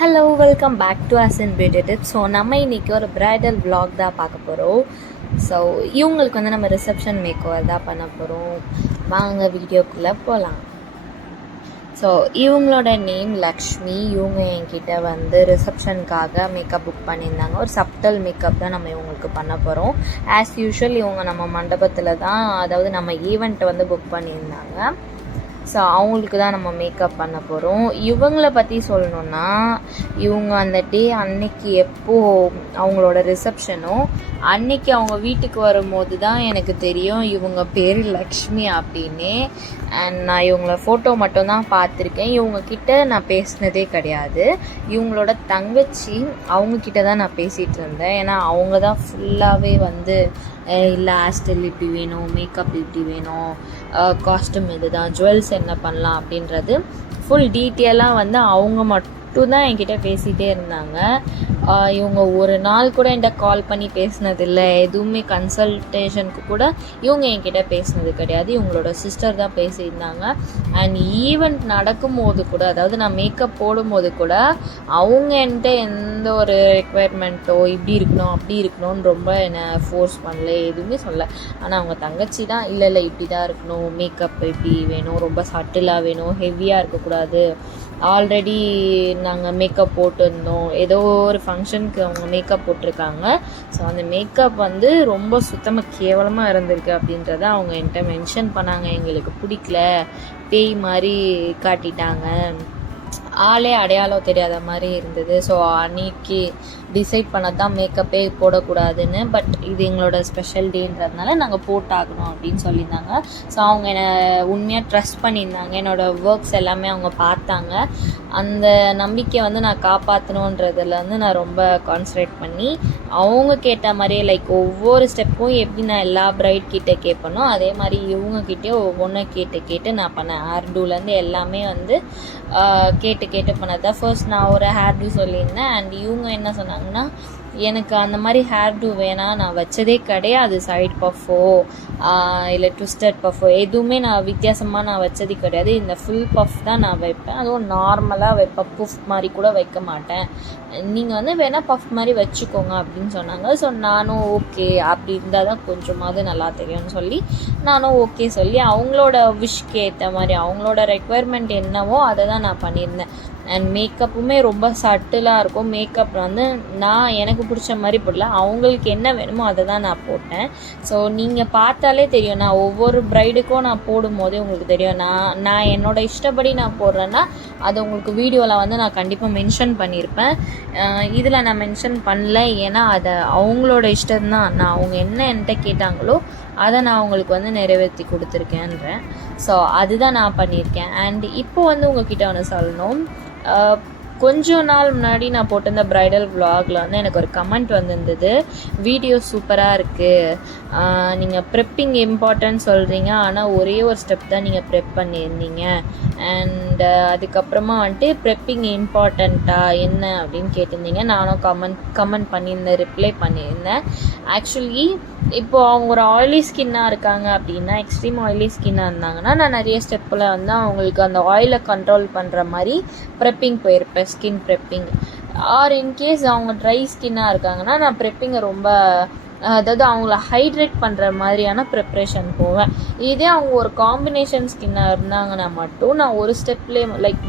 Hello, welcome back to Asan beauty tips. So நம்ம இன்றைக்கி ஒரு ப்ரைடல் vlog தான் பார்க்க போகிறோம். ஸோ இவங்களுக்கு வந்து நம்ம ரிசப்ஷன் மேக் ஓவர் தான் பண்ண போகிறோம். வாங்க வீடியோக்குள்ளே போகலாம். ஸோ இவங்களோட நேம் லக்ஷ்மி. இவங்க என்கிட்ட வந்து ரிசப்ஷனுக்காக மேக்கப் புக் பண்ணியிருந்தாங்க. ஒரு சப்டல் மேக்கப் தான் நம்ம இவங்களுக்கு பண்ண போகிறோம். ஆஸ் யூஷுவல் இவங்க நம்ம மண்டபத்தில் தான், அதாவது நம்ம ஈவெண்ட்டை வந்து புக் பண்ணியிருந்தாங்க. ஸோ அவங்களுக்கு தான் நம்ம மேக்கப் பண்ண போகிறோம். இவங்கள பற்றி சொல்லணுன்னா, இவங்க அந்த டே அன்னைக்கு அவங்களோட ரிசப்ஷனோ அன்னைக்கு அவங்க வீட்டுக்கு வரும்போது தான் எனக்கு தெரியும் இவங்க பேர் லக்ஷ்மி அப்படின்னு. அண்ட் நான் இவங்கள ஃபோட்டோ மட்டும்தான் பார்த்துருக்கேன். இவங்கக்கிட்ட நான் பேசினதே கிடையாது. இவங்களோட தங்கச்சி அவங்கக்கிட்ட தான் நான் பேசிகிட்டு இருந்தேன். ஏன்னா அவங்க தான் ஃபுல்லாகவே வந்து இல்லை ஹேர்ஸ்டைல் இப்படி வேணும், மேக்கப் இப்படி வேணும், காஸ்ட்யூம் இது தான், ஜுவல்ஸ் என்ன பண்ணலாம் அப்படின்றது ஃபுல் டீட்டெயிலாக வந்து அவங்க மட்டும்தான் என்கிட்ட பேசிகிட்டே இருந்தாங்க. இவங்க ஒரு நாள் கூட என்கிட்ட கால் பண்ணி பேசினதில்லை. எதுவுமே கன்சல்டேஷனுக்கு கூட இவங்க என்கிட்ட பேசினது கிடையாது. இவங்களோட சிஸ்டர் தான் பேசியிருந்தாங்க. அண்ட் ஈவெண்ட் நடக்கும்போது கூட, அதாவது நான் மேக்கப் போடும்போது கூட அவங்க என்கிட்ட எந்த ஒரு ரெக்குவயர்மெண்ட்டோ இப்படி இருக்கணும் அப்படி இருக்கணும்னு ரொம்ப என்னை ஃபோர்ஸ் பண்ணல, எதுவுமே சொல்ல. ஆனால் அவங்க தங்கச்சி தான் இல்லை இப்படி தான் இருக்கணும், மேக்கப் இப்படி வேணும், ரொம்ப சட்டிலாக வேணும், ஹெவியாக இருக்கக்கூடாது, ஆல்ரெடி நாங்கள் மேக்கப் போட்டிருந்தோம், ஏதோ ஒரு ஃபங்க்ஷனுக்கு அவங்க மேக்கப் போட்டிருக்காங்க, ஸோ அந்த மேக்கப் வந்து ரொம்ப சுத்தமாக கேவலமாக இருந்திருக்கு அப்படின்றத அவங்க என்கிட்ட மென்ஷன் பண்ணாங்க. எங்களுக்கு பிடிக்கல, பேய் மாதிரி காட்டிட்டாங்க, ஆளே அடையாளம் தெரியாத மாதிரி இருந்தது. ஸோ அன்னைக்கு டிசைட் பண்ண தான் மேக்கப்பே போடக்கூடாதுன்னு. பட் இது எங்களோட ஸ்பெஷல் டேன்றதுனால நாங்கள் போட்டாகணும் அப்படின்னு சொல்லியிருந்தாங்க. ஸோ அவங்க என்னை உண்மையாக ட்ரஸ்ட் பண்ணியிருந்தாங்க. என்னோடய ஒர்க்ஸ் எல்லாமே அவங்க பார்த்தாங்க. அந்த நம்பிக்கையை வந்து நான் காப்பாற்றணுன்றதில் வந்து நான் ரொம்ப கான்சன்ட்ரேட் பண்ணி அவங்க கேட்ட மாதிரியே ஒவ்வொரு ஸ்டெப்பும் எப்படி நான் எல்லா பிரைட் கிட்டே கேட்பனோ அதே மாதிரி இவங்கக்கிட்டே ஒவ்வொன்றும் கேட்டு நான் பண்ணேன். ஹேர் டூலேருந்து எல்லாமே வந்து கேட்டு பண்ணதான். ஃபர்ஸ்ட் நான் ஒரு ஹேர் டூ சொல்லியிருந்தேன். அண்ட் இவங்க என்ன சொன்னாங்கன்னா, எனக்கு அந்த மாதிரி ஹேர் டூ வேணாம், நான் வச்சதே கிடையாது, சைட் பஃபோ இல்லை ட்விஸ்டட் பஃபோ எதுவுமே நான் வித்தியாசமாக நான் வச்சது கிடையாது. இந்த ஃபுல் பஃப் தான் நான் வைப்பேன், அதுவும் நார்மலாக வைப்பேன், புஃப் மாதிரி கூட வைக்க மாட்டேன், நீங்கள் வந்து வேணால் பஃப் மாதிரி வச்சுக்கோங்க அப்படின்னு சொன்னாங்க. ஸோ நானும் ஓகே, அப்படி இருந்தால் தான் கொஞ்சமாவது நல்லா தெரியும்னு சொல்லி நானும் ஓகே சொல்லி அவங்களோட விஷ் ஏற்ற மாதிரி அவங்களோட ரெக்குவயர்மெண்ட் என்னவோ அதை தான் நான் பண்ணியிருந்தேன். அண்ட் மேக்கப்புமே ரொம்ப சட்டிலாக இருக்கும். மேக்கப் வந்து நான் எனக்கு பிடிச்ச மாதிரி போடல, அவங்களுக்கு என்ன வேணுமோ அதை தான் நான் போட்டேன். ஸோ நீங்கள் பார்த்தாலே தெரியும், நான் ஒவ்வொரு ப்ரைடுக்கும் நான் போடும்போதே உங்களுக்கு தெரியும், நான் என்னோடய இஷ்டப்படி நான் போடுறேன்னா அது உங்களுக்கு வீடியோவில் வந்து நான் கண்டிப்பாக மென்ஷன் பண்ணியிருப்பேன். இதில் நான் மென்ஷன் பண்ணல, ஏன்னா அதை அவங்களோட இஷ்டம்தான். நான் அவங்க என்ன என்கிட்ட கேட்டாங்களோ அதை நான் அவங்களுக்கு வந்து நிறைவேற்றி கொடுத்துருக்கேன்றேன். ஸோ அதுதான் நான் பண்ணியிருக்கேன். அண்ட் இப்போ வந்து உங்ககிட்ட ஒன்று சொல்லணும். கொஞ்ச நாள் முன்னாடி நான் போட்டிருந்த ப்ரைடல் vlogல வந்து எனக்கு ஒரு கமெண்ட் வந்திருந்தது, வீடியோ சூப்பராக இருக்குது, நீங்கள் ப்ரெப்பிங் இம்பார்ட்டன்ட் சொல்கிறீங்க, ஆனால் ஒரே ஒரு ஸ்டெப் தான் நீங்கள் ப்ரெப் பண்ணியிருந்தீங்க, அண்ட் அதுக்கப்புறமா வந்துட்டு ப்ரெப்பிங் இம்பார்ட்டண்ட்டா என்ன அப்படின்னு கேட்டிருந்தீங்க. நானும் கமெண்ட் பண்ணியிருந்தேன், ரிப்ளை பண்ணியிருந்தேன். ஆக்சுவலி இப்போது அவங்க ஒரு ஆயிலி ஸ்கின்னாக இருக்காங்க அப்படின்னா, எக்ஸ்ட்ரீம் ஆயிலி ஸ்கின்னாக இருந்தாங்கன்னா நான் நிறைய ஸ்டெப்பில் வந்து அவங்களுக்கு அந்த ஆயிலை கண்ட்ரோல் பண்ணுற மாதிரி ப்ரெப்பிங் போயிருப்பேன், ஸ்கின் ப்ரெப்பிங். ஆர் இன்கேஸ் அவங்க ட்ரை ஸ்கின்னாக இருக்காங்கன்னா நான் ப்ரெப்பிங்கை ரொம்ப, அதாவது அவங்கள ஹைட்ரேட் பண்ணுற மாதிரியான ப்ரிப்ரேஷன் போவேன். இதே அவங்க ஒரு காம்பினேஷன் ஸ்கின்னாக இருந்தாங்கன்னா மட்டும் நான் ஒரு ஸ்டெப்லேயே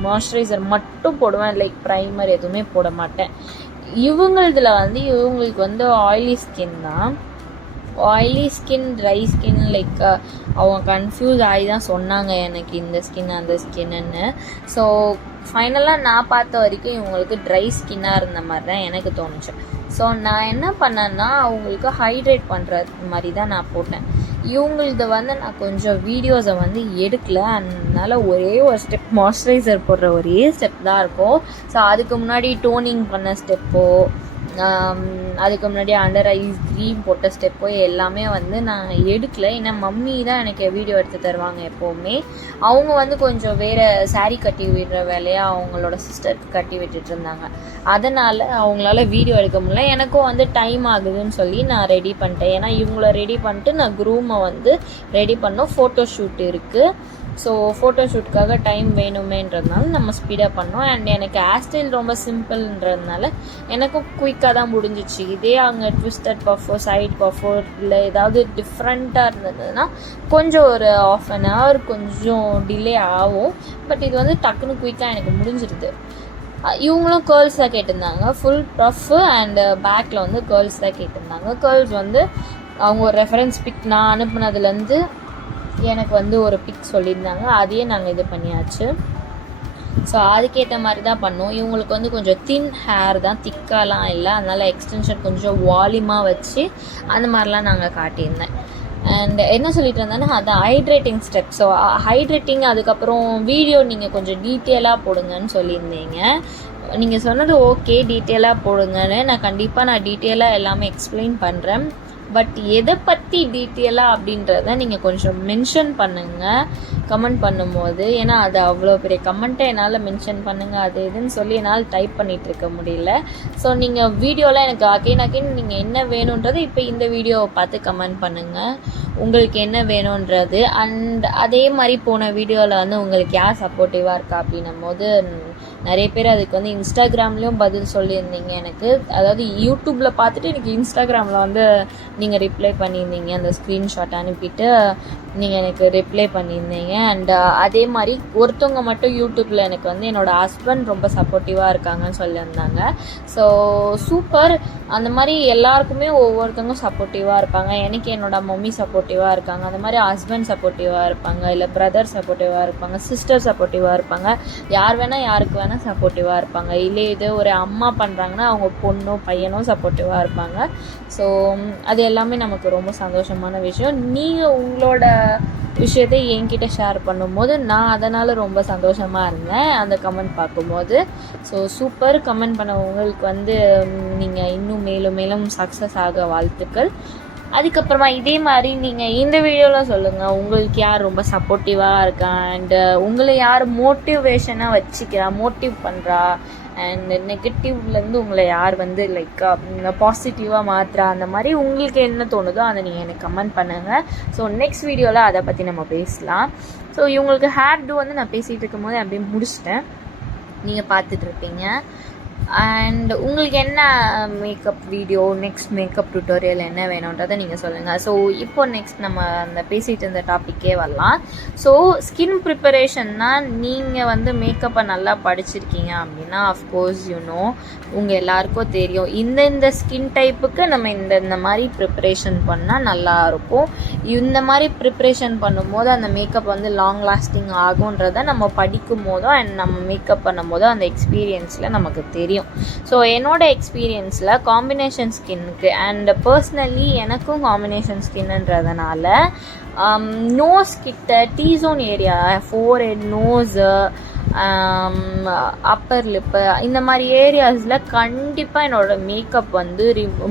மாய்ஸ்சரைசர் மட்டும் போடுவேன், ப்ரைமர் எதுவுமே போட மாட்டேன். இவங்களுக்கு வந்து ஆயிலி ஸ்கின் தான். ஆயிலி ஸ்கின், ட்ரை ஸ்கின், அவங்க கன்ஃபியூஸ் ஆகி தான் சொன்னாங்க எனக்கு இந்த ஸ்கின் அந்த ஸ்கின்னு. ஸோ ஃபைனலாக நான் பார்த்த வரைக்கும் இவங்களுக்கு ட்ரை ஸ்கின்னாக இருந்த மாதிரி தான் எனக்கு தோணுச்சு. ஸோ நான் என்ன பண்ணேன்னா அவங்களுக்கு ஹைட்ரேட் பண்ணுற மாதிரி தான் நான் போட்டேன். இவங்களது வந்து நான் கொஞ்சம் வீடியோஸை வந்து எடுக்கல, அதனால ஒரே ஒரு ஸ்டெப் மாய்ஸ்சரைசர் போடுற ஒரே ஸ்டெப் தான் இருக்கும். ஸோ அதுக்கு முன்னாடி டோனிங் பண்ண ஸ்டெப்போ, அதுக்கு முன்னாடி அண்டர் ஐஸ் க்ரீம் போட்ட ஸ்டெப்போ எல்லாமே வந்து நான் எடுக்கல. ஏன்னா மம்மி தான் எனக்கு வீடியோ எடுத்து தருவாங்க எப்போவுமே. அவங்க வந்து கொஞ்சம் வேறு சாரீ கட்டி விடுற வேலையை அவங்களோட சிஸ்டருக்கு கட்டி விட்டுட்டு இருந்தாங்க, அதனால் அவங்களால வீடியோ எடுக்க முடியல. எனக்கும் வந்து டைம் ஆகுதுன்னு சொல்லி நான் ரெடி பண்ணிட்டேன். ஏன்னா இவங்கள ரெடி பண்ணிட்டு நான் க்ரூமை வந்து ரெடி பண்ணோம், ஃபோட்டோ ஷூட் இருக்குது. ஸோ ஃபோட்டோஷூட்டுக்காக டைம் வேணுமேன்றதுனால நம்ம ஸ்பீடாக பண்ணோம். அண்ட் எனக்கு ஹேர் ஸ்டைல் ரொம்ப சிம்பிள்ன்றதுனால எனக்கும் குயிக்காக தான் முடிஞ்சிச்சு. இதே அங்கே ட்விஸ்டட் பஃபோ சைட் பஃபோ இல்லை ஏதாவது டிஃப்ரெண்ட்டாக இருந்ததுன்னா கொஞ்சம் ஒரு ஆஃப் அன் ஹவர் கொஞ்சம் டிலே ஆகும். பட் இது வந்து டக்குன்னு குயிக்காக எனக்கு முடிஞ்சிருது. இவங்களும் கேர்ள்ஸ் தான் கேட்டிருந்தாங்க, ஃபுல் பஃப்பு அண்டு பேக்கில் வந்து கேர்ள்ஸ் தான் கேட்டிருந்தாங்க. கேர்ள்ஸ் வந்து அவங்க ஒரு ரெஃபரன்ஸ் பிக் நான் அனுப்புனதுலேருந்து எனக்கு வந்து ஒரு பிக் சொல்லியிருந்தாங்க, அதையே நாங்கள் இது பண்ணியாச்சு. ஸோ அதுக்கேற்ற மாதிரி தான் பண்ணோம். இவங்களுக்கு வந்து கொஞ்சம் தின் ஹேர் தான், திக்காலாம் இல்லை, அதனால் எக்ஸ்டென்ஷன் கொஞ்சம் வால்யூமாக வச்சு அந்த மாதிரிலாம் நாங்கள் காட்டியிருந்தேன். அண்ட் என்ன சொல்லிட்டு இருந்தேன்னா அது ஹைட்ரேட்டிங் ஸ்டெப். ஸோ ஹைட்ரேட்டிங் அதுக்கப்புறம் வீடியோ நீங்கள் கொஞ்சம் டீட்டெயிலாக போடுங்கன்னு சொல்லியிருந்தீங்க. நீங்கள் சொன்னது ஓகே, டீட்டெயிலாக போடுங்கன்னு. நான் கண்டிப்பாக டீட்டெயிலாக எல்லாமே எக்ஸ்பிளைன் பண்ணுறேன். பட் எதை பற்றி டீட்டெயிலாக அப்படின்றத நீங்கள் கொஞ்சம் மென்ஷன் பண்ணுங்கள் கமெண்ட் பண்ணும்போது. ஏன்னா அது அவ்வளோ பெரிய கமெண்ட்டை என்னால் மென்ஷன் பண்ணுங்கள் அது இதுன்னு சொல்லி என்னால் டைப் பண்ணிகிட்டு இருக்க முடியல. ஸோ நீங்கள் வீடியோவில் எனக்கு அகைன் நீங்கள் என்ன வேணுன்றது இப்போ இந்த வீடியோவை பார்த்து கமெண்ட் பண்ணுங்கள், உங்களுக்கு என்ன வேணுன்றது. அண்ட் அதே மாதிரி போன வீடியோவில் வந்து உங்களுக்கு யார் சப்போர்ட்டிவாக இருக்கா அப்படின்னும் போது நிறைய பேர் அதுக்கு வந்து இன்ஸ்டாகிராம்லேயும் பதில் சொல்லியிருந்தீங்க எனக்கு. அதாவது யூடியூப்பில் பார்த்துட்டு எனக்கு இன்ஸ்டாகிராமில் வந்து நீங்கள் ரிப்ளை பண்ணியிருந்தீங்க, அந்த ஸ்க்ரீன்ஷாட் அனுப்பிட்டு நீங்கள் எனக்கு ரிப்ளை பண்ணியிருந்தீங்க. அண்ட் அதே மாதிரி ஒருத்தவங்க மட்டும் யூடியூப்பில் எனக்கு வந்து என்னோடய ஹஸ்பண்ட் ரொம்ப சப்போர்ட்டிவாக இருக்காங்கன்னு சொல்லியிருந்தாங்க. So super. அந்த மாதிரி எல்லாருக்குமே ஒவ்வொருத்தவங்க சப்போர்ட்டிவாக இருப்பாங்க. எனக்கு என்னோடய மம்மி சப்போர்ட்டிவாக இருக்காங்க, அந்த மாதிரி ஹஸ்பண்ட் சப்போர்ட்டிவாக இருப்பாங்க, இல்லை பிரதர் சப்போர்ட்டிவாக இருப்பாங்க, சிஸ்டர் சப்போர்ட்டிவாக இருப்பாங்க, யார் வேணால் யாருக்கு வேணால் சப்போர்ட்டிவாக இருப்பாங்க. இல்லை இது ஒரு அம்மா பண்ணுறாங்கன்னா அவங்க பொண்ணோ பையனோ சப்போர்ட்டிவாக இருப்பாங்க. ஸோ அது எல்லாமே நமக்கு ரொம்ப சந்தோஷமான விஷயம். நீங்கள் உங்களோட விஷயத்தை என்கிட்ட ஷேர் பண்ணும்போது நான் அதனால் ரொம்ப சந்தோஷமாக இருந்தேன் அந்த கமெண்ட் பார்க்கும்போது. So super. கமெண்ட் பண்ண உங்களுக்கு வந்து நீங்கள் இன்னும் மேலும் மேலும் சக்ஸஸ் ஆக வாழ்த்துக்கள். அதுக்கப்புறமா இதே மாதிரி நீங்கள் இந்த வீடியோவில் சொல்லுங்கள் உங்களுக்கு யார் ரொம்ப சப்போர்ட்டிவாக இருக்கா, அண்டு உங்களை யார் மோட்டிவேஷனாக வச்சுக்கிறா, மோட்டிவ் பண்ணுறா, அண்ட் நெகட்டிவ்லேருந்து உங்களை யார் வந்து லைக் பாசிட்டிவாக மாற்றுறா, அந்த மாதிரி உங்களுக்கு என்ன தோணுதோ அதை நீங்கள் எனக்கு கமெண்ட் பண்ணுங்கள். ஸோ நெக்ஸ்ட் வீடியோவில் அதை பற்றி நம்ம பேசலாம். ஸோ இவங்களுக்கு ஹேர் டூ வந்து நான் பேசிகிட்டு இருக்கும்போது அப்படியே முடிச்சிட்டேன், நீங்கள் பார்த்துட்ருப்பீங்க. அண்ட் உங்களுக்கு என்ன makeup video next makeup tutorial என்ன வேணுன்றதை நீங்கள் சொல்லுங்கள். ஸோ இப்போ நெக்ஸ்ட் நம்ம அந்த பேசிகிட்டு இருந்த டாப்பிக்கே வரலாம். ஸோ ஸ்கின் ப்ரிப்பரேஷன்னா நீங்கள் வந்து மேக்கப்பை நல்லா படிச்சிருக்கீங்க அப்படின்னா அஃப்கோர்ஸ் உங்கள் எல்லாருக்கும் தெரியும் இந்த ஸ்கின் டைப்புக்கு நம்ம இந்த மாதிரி ப்ரிப்பரேஷன் பண்ணால் நல்லாயிருக்கும். இந்த மாதிரி ப்ரிப்பரேஷன் பண்ணும்போது அந்த மேக்கப் வந்து லாங் லாஸ்டிங் ஆகுன்றதை நம்ம படிக்கும் போதோ அண்ட் நம்ம மேக்கப் பண்ணும் போதோ அந்த எக்ஸ்பீரியன்ஸில் நமக்கு தெரியும். ஸோ என்னோட எக்ஸ்பீரியன்ஸில் காம்பினேஷன் ஸ்கின்னுக்கு அண்ட் பர்சனலி எனக்கும் காம்பினேஷன் ஸ்கின்ன்றதுனால நோஸ் கிட்ட T zone area, forehead, nose, upper lip இந்த மாதிரி ஏரியாஸில் கண்டிப்பாக என்னோடய மேக்கப் வந்து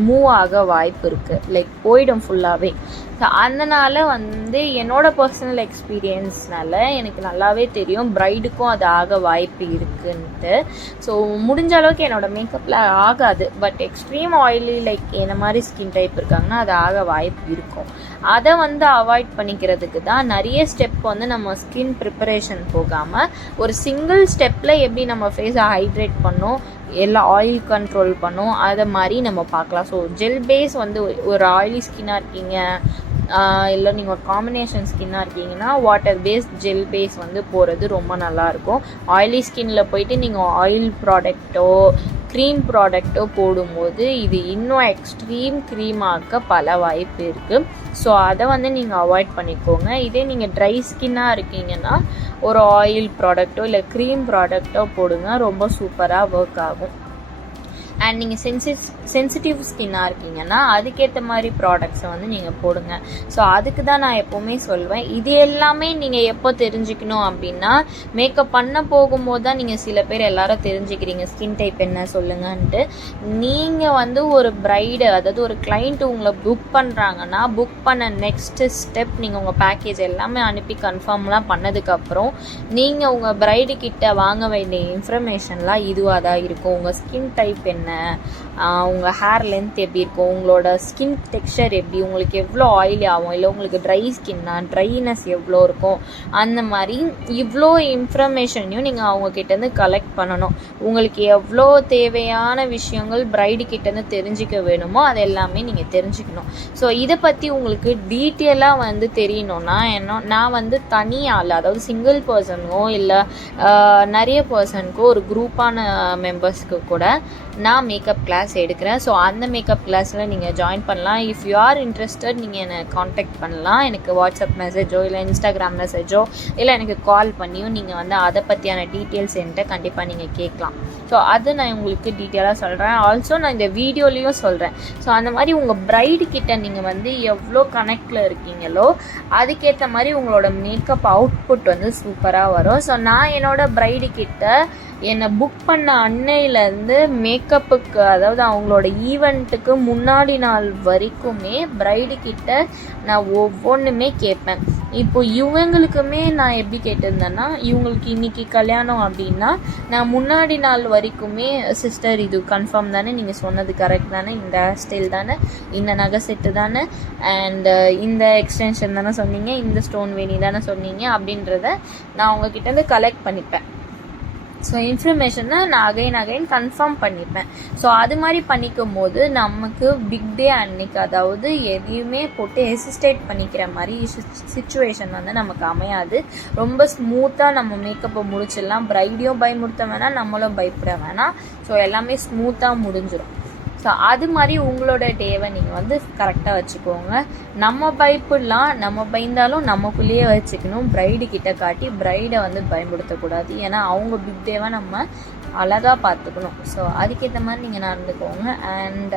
மூவ் ஆக வாய்ப்பு இருக்குது, லைக் போயிடும் ஃபுல்லாகவே. ஸோ அதனால் வந்து என்னோடய பர்சனல் எக்ஸ்பீரியன்ஸ்னால எனக்கு நல்லாவே தெரியும் ப்ரைடுக்கும் அது ஆக வாய்ப்பு இருக்குன்ட்டு. ஸோ முடிஞ்ச அளவுக்கு என்னோடய மேக்கப்பில் ஆகாது, பட் எக்ஸ்ட்ரீம் ஆயிலி லைக் என்ன மாதிரி ஸ்கின் டைப் இருக்காங்கன்னா அது ஆக வாய்ப்பு இருக்கும். அதை வந்து அவாய்ட் பண்ணிக்கிறதுக்கு தான் நிறைய ஸ்டெப் வந்து நம்ம ஸ்கின் ப்ரிப்பரேஷன் போகாமல் ஒரு சிங்கிள் ஸ்டெப்பில் எப்படி நம்ம ஃபேஸை ஹைட்ரேட் பண்ணோம், எல்லா ஆயில் கண்ட்ரோல் பண்ணோம், அதை மாதிரி நம்ம பார்க்கலாம். ஸோ ஜெல் பேஸ் வந்து ஒரு ஆயிலி ஸ்கின்னாக இருக்கீங்க, இல்லை நீங்கள் ஒரு காம்பினேஷன் ஸ்கின்னாக இருக்கீங்கன்னா வாட்டர் பேஸ் ஜெல் பேஸ் வந்து போகிறது ரொம்ப நல்லாயிருக்கும். ஆயிலி ஸ்கின்னில் போயிட்டு நீங்கள் ஆயில் ப்ராடக்டோ க்ரீம் ப்ராடக்டோ போடும்போது இது இன்னும் எக்ஸ்ட்ரீம் க்ரீமாக்க பல வாய்ப்பு இருக்குது. ஸோ அதை வந்து நீங்கள் அவாய்ட் பண்ணிக்கோங்க. இதே நீங்கள் ட்ரை ஸ்கின்னாக இருக்கீங்கன்னா ஒரு ஆயில் ப்ராடக்டோ இல்லை க்ரீம் ப்ராடக்டோ போடுங்க, ரொம்ப சூப்பராக ஒர்க் ஆகும். அண்ட் நீங்கள் சென்சிட்டிவ் ஸ்கின்னாக இருக்கீங்கன்னா அதுக்கேற்ற மாதிரி ப்ராடக்ட்ஸை வந்து நீங்கள் போடுங்க. ஸோ அதுக்கு தான் நான் எப்போவுமே சொல்வேன். இது எல்லாமே நீங்கள் எப்போ தெரிஞ்சுக்கணும் அப்படின்னா மேக்கப் பண்ண போகும்போது தான் நீங்கள் சில பேர் எல்லாரும் தெரிஞ்சுக்கிறீங்க ஸ்கின் டைப் என்ன சொல்லுங்கன்ட்டு. நீங்கள் வந்து ஒரு ப்ரைடு, அதாவது ஒரு கிளைண்ட் உங்களை புக் பண்ணுறாங்கன்னா புக் பண்ண நெக்ஸ்ட் ஸ்டெப் நீங்கள் உங்கள் பேக்கேஜ் எல்லாமே அனுப்பி கன்ஃபார்ம்லாம் பண்ணதுக்கப்புறம் நீங்கள் உங்கள் ப்ரைடு கிட்ட வாங்க வேண்டிய இன்ஃபர்மேஷன்லாம் இதுவாக தான் இருக்கும். உங்கள் ஸ்கின் டைப் என்ன, உங்கள் ஹேர் லென்த் எப்படி இருக்கும், உங்களோட ஸ்கின் டெக்ஸ்சர் எப்படி, உங்களுக்கு எவ்வளோ ஆயிலி ஆகும், இல்லை உங்களுக்கு ட்ரை ஸ்கின்னா ட்ரைனஸ் எவ்வளோ இருக்கும், அந்த மாதிரி இவ்வளோ இன்ஃபர்மேஷனையும் நீங்கள் அவங்கக்கிட்டேருந்து கலெக்ட் பண்ணணும். உங்களுக்கு எவ்வளோ தேவையான விஷயங்கள் பிரைடு கிட்டேருந்து தெரிஞ்சிக்க வேணுமோ அது எல்லாமே நீங்கள் தெரிஞ்சுக்கணும். ஸோ இதை பற்றி உங்களுக்கு டீட்டெயிலாக வந்து தெரியணும்னா நான் வந்து தனி ஆள், அதாவது சிங்கிள் பர்சனுக்கோ இல்லை நிறைய பர்சனுக்கோ ஒரு குரூப்பான மெம்பர்ஸ்க்கு கூட நான் மேக்கப் கிளாஸ் எடுக்கிறேன். ஸோ அந்த மேக்கப் கிளாஸில் நீங்கள் ஜாயின் பண்ணலாம். இஃப் யூ ஆர் இன்ட்ரெஸ்டட் நீங்கள் என்னை காண்டாக்ட் பண்ணலாம். எனக்கு வாட்ஸ்அப் மெசேஜோ இல்லை இன்ஸ்டாகிராம் மெசேஜோ இல்லை எனக்கு கால் பண்ணியும் நீங்கள் வந்து அதை பற்றியான டீட்டெயில்ஸ் என்கிட்ட கண்டிப்பாக நீங்கள் கேட்கலாம். ஸோ அது நான் உங்களுக்கு டீட்டெயிலாக சொல்கிறேன். ஆல்சோ நான் இந்த வீடியோலேயும் சொல்கிறேன். ஸோ அந்த மாதிரி உங்கள் பிரைடு கிட்ட நீங்கள் வந்து எவ்வளோ கனெக்டில் இருக்கீங்களோ அதுக்கேற்ற மாதிரி உங்களோட மேக்கப் அவுட்புட் வந்து சூப்பராக வரும். ஸோ நான் என்னோட பிரைடு கிட்ட என்னை புக் பண்ண அன்னையிலேருந்து மேக்கப்புக்கு, அதாவது அவங்களோட ஈவெண்ட்டுக்கு முன்னாடி நாள் வரைக்குமே பிரைடு கிட்ட நான் ஒவ்வொன்றுமே கேட்பேன். இப்போ இவங்களுக்குமே நான் எப்படி கேட்டிருந்தேன்னா, இவங்களுக்கு இன்னைக்கு கல்யாணம் அப்படின்னா நான் முன்னாடி நாள் வரைக்குமே சிஸ்டர் இது கன்ஃபார்ம் தானே, நீங்கள் சொன்னது கரெக்ட் தானே, இந்த ஹேர் ஸ்டைல் தானே, இந்த நகை செட்டு தானே, அண்ட் இந்த எக்ஸ்டென்ஷன் தானே சொன்னீங்க, இந்த ஸ்டோன் வேணி தானே சொன்னீங்க அப்படின்றத நான் உங்ககிட்டேருந்து கலெக்ட் பண்ணிப்பேன். ஸோ இன்ஃபர்மேஷனை நான் அகைன் கன்ஃபார்ம் பண்ணிப்பேன். ஸோ அது மாதிரி பண்ணிக்கும் போது நமக்கு பிக் டே அன்னைக்கு, அதாவது எதையுமே போட்டு ஹெசிஸ்டேட் பண்ணிக்கிற மாதிரி சிச்சுவேஷன் வந்து நமக்கு அமையாது. ரொம்ப ஸ்மூத்தாக நம்ம மேக்கப்பை முடிச்சிடலாம். பிரைடையும் பயமுறுத்த வேணாம், நம்மளும் பயப்பட வேணாம். ஸோ எல்லாமே ஸ்மூத்தாக முடிஞ்சிடும். ஸோ அது மாதிரி உங்களோட டேவை நீங்கள் வந்து கரெக்டாக வச்சுக்கோங்க. நம்ம பயந்தாலும் நமக்குள்ளேயே வச்சுக்கணும். பிரைடு கிட்ட காட்டி பிரைடை வந்து பயன்படுத்தக்கூடாது. ஏன்னா அவங்க பிக் டேவை நம்ம அழகாக பார்த்துக்கணும். ஸோ அதுக்கேற்ற மாதிரி நீங்கள் நடந்துக்கோங்க. அண்ட்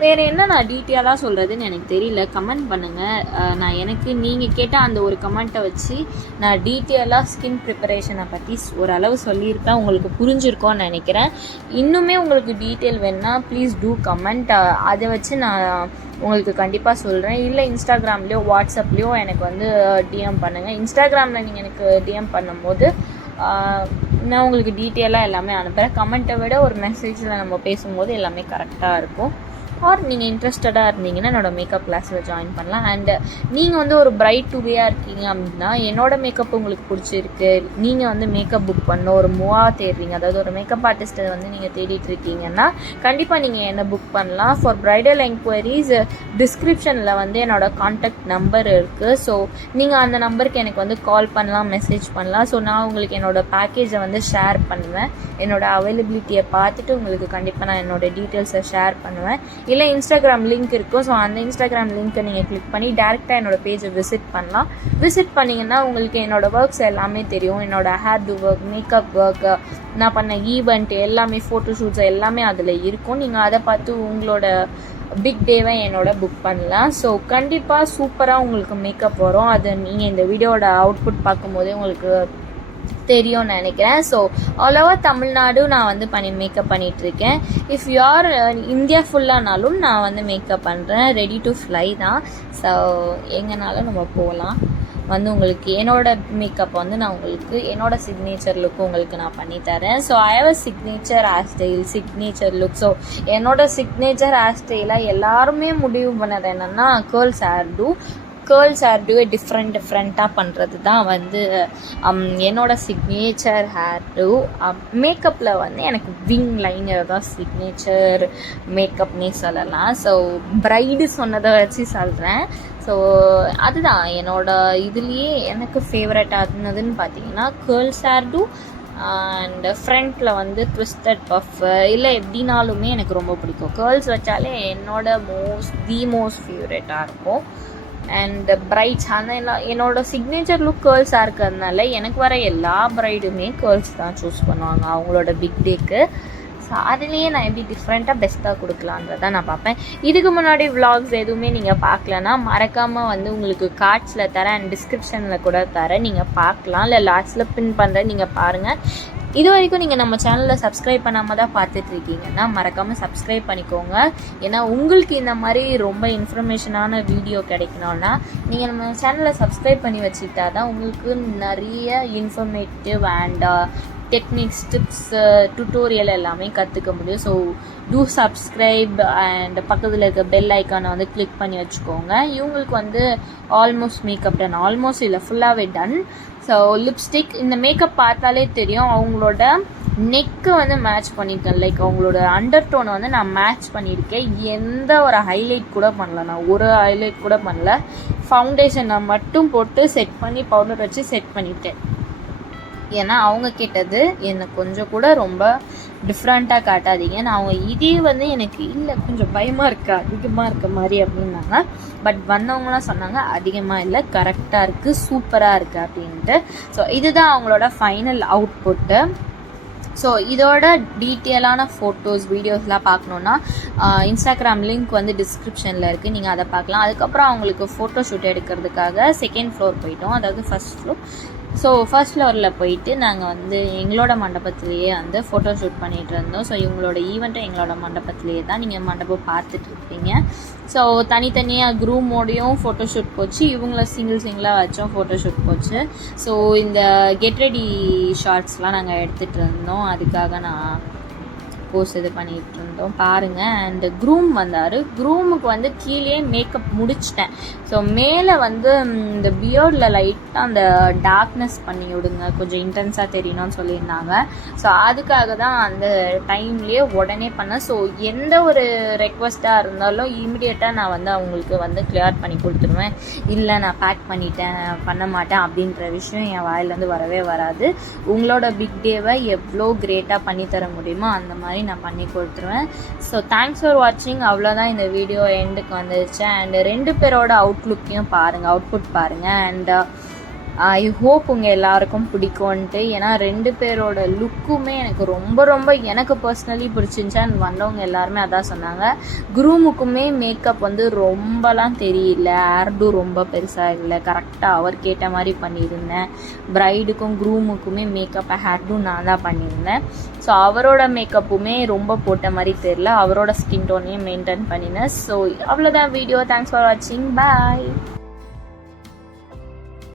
வேறு என்ன நான் டீட்டெயிலாக சொல்கிறதுன்னு எனக்கு தெரியல, கமெண்ட் பண்ணுங்கள். நான் எனக்கு நீங்கள் கேட்ட அந்த ஒரு கமெண்ட்டை வச்சு நான் டீட்டெயிலாக ஸ்கின் ப்ரிப்பரேஷனை பற்றி ஓரளவு சொல்லியிருப்பேன். உங்களுக்கு புரிஞ்சிருக்கோன்னு நினைக்கிறேன். இன்னுமே உங்களுக்கு டீட்டெயில் வேணுன்னா ப்ளீஸ் டூ கமெண்ட். அதை வச்சு நான் உங்களுக்கு கண்டிப்பாக சொல்கிறேன். இல்லை இன்ஸ்டாகிராம்லேயோ வாட்ஸ்அப்லேயோ எனக்கு வந்து டிஎம் பண்ணுங்கள். இன்ஸ்டாகிராமில் நீங்கள் எனக்கு டிஎம் பண்ணும்போது நான் உங்களுக்கு டீட்டெயிலாக எல்லாமே அனுப்புகிறேன். கமெண்ட்டை விட ஒரு மெசேஜில் நம்ம பேசும்போது எல்லாமே கரெக்டாக இருக்கும். ஆர் நீங்கள் இன்ட்ரெஸ்டடாக இருந்தீங்கன்னா என்னோட மேக்கப் கிளாஸில் ஜாயின் பண்ணலாம். அண்ட் நீங்கள் வந்து ஒரு பிரைட் டுடேயாக இருக்கீங்க அப்படின்னா என்னோடய மேக்கப் உங்களுக்கு பிடிச்சிருக்கு, நீங்கள் வந்து மேக்கப் புக் பண்ண ஒரு மூவாக தேடுறீங்க, அதாவது ஒரு மேக்கப் ஆர்டிஸ்ட்டை வந்து நீங்கள் தேடிட்டு இருக்கீங்கன்னா கண்டிப்பாக நீங்கள் என்ன புக் பண்ணலாம். ஃபார் பிரைடல் என்கொயரிஸ் டிஸ்கிரிப்ஷனில் வந்து என்னோட கான்டாக்ட் நம்பர் இருக்குது. ஸோ நீங்கள் அந்த நம்பருக்கு எனக்கு வந்து கால் பண்ணலாம், மெசேஜ் பண்ணலாம். ஸோ நான் உங்களுக்கு என்னோடய பேக்கேஜை வந்து ஷேர் பண்ணுவேன். என்னோடய அவைலபிலிட்டியை பார்த்துட்டு உங்களுக்கு கண்டிப்பாக நான் என்னோடய டீட்டெயில்ஸை ஷேர் பண்ணுவேன். இல்லை இன்ஸ்டாகிராம் லிங்க் இருக்கும். ஸோ அந்த இன்ஸ்டாகிராம் லிங்க்கை நீங்கள் கிளிக் பண்ணி டேரெக்டாக என்னோடய பேஜை விசிட் பண்ணலாம். விசிட் பண்ணிங்கன்னா உங்களுக்கு என்னோடய ஒர்க்ஸ் எல்லாமே தெரியும். என்னோடய hairdo work, makeup work, நான் பண்ண ஈவெண்ட் எல்லாமே, ஃபோட்டோஷூட்ஸ் எல்லாமே அதில் இருக்கும். நீங்கள் அதை பார்த்து உங்களோட பிக் டேவை என்னோட புக் பண்ணலாம். ஸோ கண்டிப்பாக சூப்பராக உங்களுக்கு மேக்கப் வரும். அது நீங்கள் இந்த வீடியோட அவுட்புட் பார்க்கும்போதே உங்களுக்கு தெரியும்னு நினைக்கிறேன். ஸோ ஆல் ஓவர் தமிழ்நாடு நான் வந்து மேக்கப் பண்ணிகிட்ருக்கேன். இஃப் யூ ஆர் இந்தியா ஃபுல்லானாலும் நான் வந்து மேக்கப் பண்ணுறேன். ரெடி டு ஃப்ளை தான். ஸோ எங்கேனாலும் நம்ம போகலாம். வந்து உங்களுக்கு என்னோட மேக்கப் வந்து நான் உங்களுக்கு என்னோட சிக்னேச்சர் லுக்கு உங்களுக்கு நான் பண்ணித்தரேன். So I have a signature hair style, signature look. So என்னோட சிக்னேச்சர் ஹேர் ஸ்டைலாக எல்லாருமே முடிவு பண்ணது என்னென்னா கேர்ள்ஸ் ஹேர் டூ டிஃப்ரெண்ட்டாக பண்ணுறது தான் வந்து என்னோட சிக்னேச்சர் ஹேர் டூ. மேக்கப்பில் வந்து எனக்கு விங் லைனர் தான் சிக்னேச்சர் மேக்கப்னே சொல்லலாம். ஸோ பிரைடு சொன்னதை வச்சு சொல்கிறேன். ஸோ அதுதான் என்னோட இதுலேயே எனக்கு ஃபேவரட்டாக இருந்ததுன்னு பார்த்தீங்கன்னா கேர்ள்ஸ் ஹேர் டூ அண்ட் ஃப்ரண்ட்டில் வந்து ட்விஸ்டட் பஃப், இல்லை எப்படினாலுமே எனக்கு ரொம்ப பிடிக்கும். கேர்ள்ஸ் வச்சாலே என்னோட மோஸ்ட் ஃபேவரட்டாக இருக்கும். அண்ட் பிரைட்ஸ் ஆனால் என்னோட சிக்னேச்சர் லுக் கேர்ள்ஸாக இருக்கிறதுனால எனக்கு வர எல்லா பிரைடுமே கேர்ள்ஸ் தான் சூஸ் பண்ணுவாங்க அவங்களோட பிக் டேக்கு. ஸோ அதுலேயே நான் எப்படி டிஃப்ரெண்ட்டாக பெஸ்ட்டாக கொடுக்கலான்றதான் நான் பார்ப்பேன். இதுக்கு முன்னாடி விலாக்ஸ் எதுவுமே நீங்கள் பார்க்கலன்னா மறக்காமல் வந்து உங்களுக்கு கார்ட்ஸில் தரேன் அண்ட் டிஸ்கிரிப்ஷனில் கூட தரேன், நீங்கள் பார்க்கலாம். இல்லை லாஸ்ட்டில் பின் பண்ணுறேன், நீங்கள் பாருங்கள். இது வரைக்கும் நீங்கள் நம்ம சேனலில் சப்ஸ்கிரைப் பண்ணாமல் தான் பார்த்துட்ருக்கீங்கன்னா மறக்காமல் சப்ஸ்கிரைப் பண்ணிக்கோங்க. ஏன்னா உங்களுக்கு இந்த மாதிரி ரொம்ப இன்ஃபர்மேஷனான வீடியோ கிடைக்கணும்னா நீங்கள் நம்ம சேனலை சப்ஸ்கிரைப் பண்ணி வச்சுக்கிட்டா தான் உங்களுக்கு நிறைய informative and techniques tips tutorial எல்லாமே கற்றுக்க முடியும். ஸோ டூ சப்ஸ்கிரைப் அண்ட் பக்கத்தில் இருக்க பெல் ஐக்கானை வந்து கிளிக் பண்ணி வச்சுக்கோங்க. இவங்களுக்கு வந்து ஆல்மோஸ்ட் மேக்கப் டன், ஆல்மோஸ்ட் இல்லை ஃபுல்லாகவே டன். ஸோ லிப்ஸ்டிக் இந்த மேக்கப் பார்த்தாலே தெரியும் அவங்களோட நெக்கு வந்து மேட்ச் பண்ணியிருக்கேன். லைக் அவங்களோட அண்டர் டோனை வந்து நான் மேட்ச் பண்ணியிருக்கேன். எந்த ஒரு ஹைலைட் கூட பண்ணல, நான் ஒரு ஹைலைட் கூட பண்ணல. ஃபவுண்டேஷனை மட்டும் போட்டு செட் பண்ணி பவுடர் வச்சு செட் பண்ணிட்டேன். ஏன்னா அவங்க கேட்டது என்னை கொஞ்சம் கூட ரொம்ப டிஃப்ரெண்ட்டாக காட்டாதீங்க. நான் அவங்க இதே வந்து எனக்கு இல்லை கொஞ்சம் பயமாக இருக்குது அதிகமாக இருக்க மாதிரி அப்படின்னாங்க. பட் வந்தவங்களாம் சொன்னாங்க அதிகமாக இல்லை, கரெக்டாக இருக்குது, சூப்பராக இருக்குது அப்படின்ட்டு. ஸோ இதுதான் அவங்களோட ஃபைனல் அவுட்புட்டு. ஸோ இதோட டீட்டெயிலான ஃபோட்டோஸ் வீடியோஸ்லாம் பார்க்கணுன்னா இன்ஸ்டாகிராம் லிங்க் வந்து டிஸ்கிரிப்ஷனில் இருக்குது, நீங்கள் அதை பார்க்கலாம். அதுக்கப்புறம் அவங்களுக்கு ஃபோட்டோ ஷூட் எடுக்கிறதுக்காக செகண்ட் ஃப்ளோர் போயிட்டோம், அதாவது ஃபர்ஸ்ட் ஃப்ளோர். ஸோ ஃபர்ஸ்ட் ஃப்ளோரில் போயிட்டு நாங்கள் வந்து எங்களோட மண்டபத்திலேயே வந்து ஃபோட்டோ ஷூட் பண்ணிகிட்டு இருந்தோம். ஸோ இவங்களோட ஈவெண்ட்டை எங்களோட மண்டபத்திலேயே தான் நீங்கள் மண்டபம் பார்த்துட்டு இருப்பீங்க. ஸோ தனித்தனியாக குரூமோடையும் ஃபோட்டோ ஷூட் போச்சு, இவங்கள சிங்கிளாக வச்சோம் ஃபோட்டோ ஷூட் போச்சு. ஸோ இந்த கெட் ரெடி ஷார்ட்ஸ்லாம் நாங்கள் எடுத்துகிட்டு இருந்தோம், அதுக்காக நான் போஸ்ட் இது பண்ணிகிட்டு இருந்தோம் பாருங்கள். அண்டு க்ரூம் வந்தார். க்ரூமுக்கு வந்து கீழே மேக்கப் முடிச்சிட்டேன். ஸோ மேலே வந்து இந்த பியர்டில் லைட்டாக அந்த டார்க்னஸ் பண்ணி விடுங்க, கொஞ்சம் இன்டென்ஸாக தெரியணும்னு சொல்லியிருந்தாங்க. ஸோ அதுக்காக தான் அந்த டைம்லேயே உடனே பண்ணேன். ஸோ எந்த ஒரு ரெக்வஸ்ட்டாக இருந்தாலும் இமீடியட்டாக நான் வந்து அவங்களுக்கு வந்து கிளியர் பண்ணி கொடுத்துருவேன். இல்லை நான் பேக் பண்ணிட்டேன் பண்ண மாட்டேன் அப்படின்ற விஷயம் என் வாயிலேருந்து வரவே வராது. உங்களோட பிக் டேவை எவ்வளோ கிரேட்டாக பண்ணித்தர முடியுமோ அந்த மாதிரி நான் பண்ணி கொடுத்துருவேன். ஸோ தேங்க்ஸ் ஃபார் வாட்சிங். அவ்வளோதான் இந்த வீடியோ எண்டுக்கு வந்துருச்சு. அண்ட் 2 பேரோட அவுட்லுக்கையும் பாருங்கள், அவுட்புட் பாருங்கள். அண்ட் ஐ ஹோப் உங்கள் எல்லாருக்கும் பிடிக்கும்ன்ட்டு. ஏன்னா 2 பேரோட லுக்குமே எனக்கு ரொம்ப ரொம்ப எனக்கு பர்சனலி பிடிச்சிருந்துச்சு. அண்ட் வந்தவங்க எல்லாருமே அதான் சொன்னாங்க. குரூமுக்குமே மேக்கப் வந்து ரொம்பலாம் தெரியல, ஹேர்டூ ரொம்ப பெருசாக இல்லை, கரெக்டாக அவர் கேட்ட மாதிரி பண்ணியிருந்தேன். ப்ரைடுக்கும் குரூமுக்குமே மேக்கப் ஹேர்டூ நான் தான் பண்ணியிருந்தேன். ஸோ அவரோட மேக்கப்புமே ரொம்ப போட்ட மாதிரி தெரியல, அவரோட ஸ்கின் டோனையும் மெயின்டைன் பண்ணினேன். ஸோ அவ்வளோதான் வீடியோ. தேங்க்ஸ் ஃபார் வாட்சிங், பாய்.